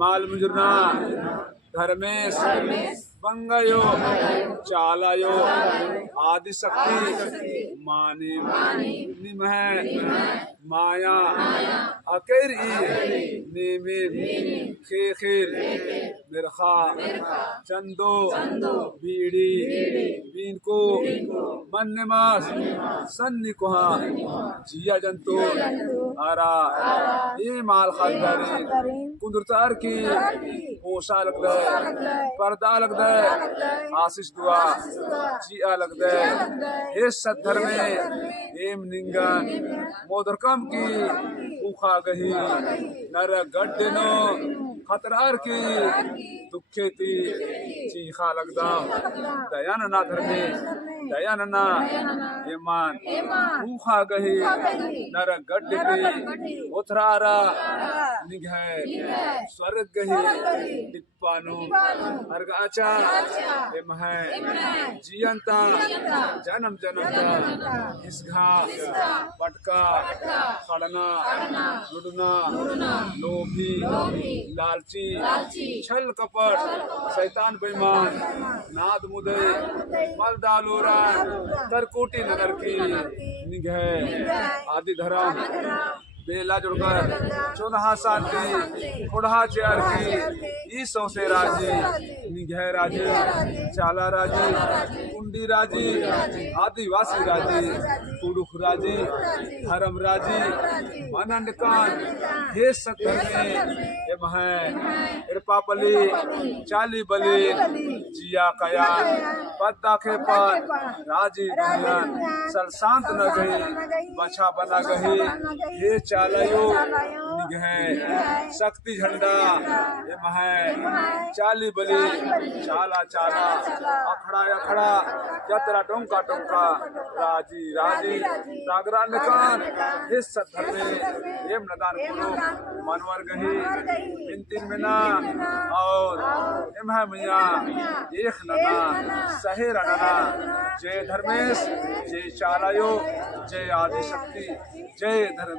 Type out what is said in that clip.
माल मुजुरना धर्मेश अंगयो चालयो आदिशक्ति मानी निमह माया अकेरी नेमिन खेखिर मिर्खा चंदो बीड़ी बीनको मन्नमास सन्निकुहा जिया जंतु आरा ये माल खादरी कुदरतार की पोशा लग दे पर्दा लग दे आशीष दुआ जिया लग दे हे सद्धर में एम निंगन मोदरकम की उखा गही नर गड्डनो खतरार की दुखे ती चीखा लगदा दयान ना धर्मे दयान ना ईमान उखा गही नर गड्ड की उथरारा निघे स्वर्ग गही टिप्पानु अर्गाचा एम है जियंता जन्म जन्मता इसघा पटका खड़ना लुड़ना लोभी लालची छल कपट शैतान बेईमान नाद मुदे मलदालूरा तरकोटी नगर की निगह आदि धर्म बेला जुड़कर चौदह साल की खुड़ा चेयर की ईसों से राजी निगह राजी चाला राजी कुंडी राजी आदिवासी राजी पुरुष राजी धर्म राजी मनंड कान हे सत्तर में ये महे इरपापली चाली बली जिया कया पद्दा के पर राजी दुनिया सल शांत न गई बछा बना गई हे चालयो निगह शक्ति झंडा ये महे चाली बली चाला चाला अखड़ा अखड़ा जतरा टोंका टोंका राजी राजी जागरा निकान हे सत्तर में ये नदान करो मनवर गही बिनतीन मिना और इमह मिया एक नना सहे रनना जय धर्मेश जय चालयो जय आदिशक्ति जय धर्म।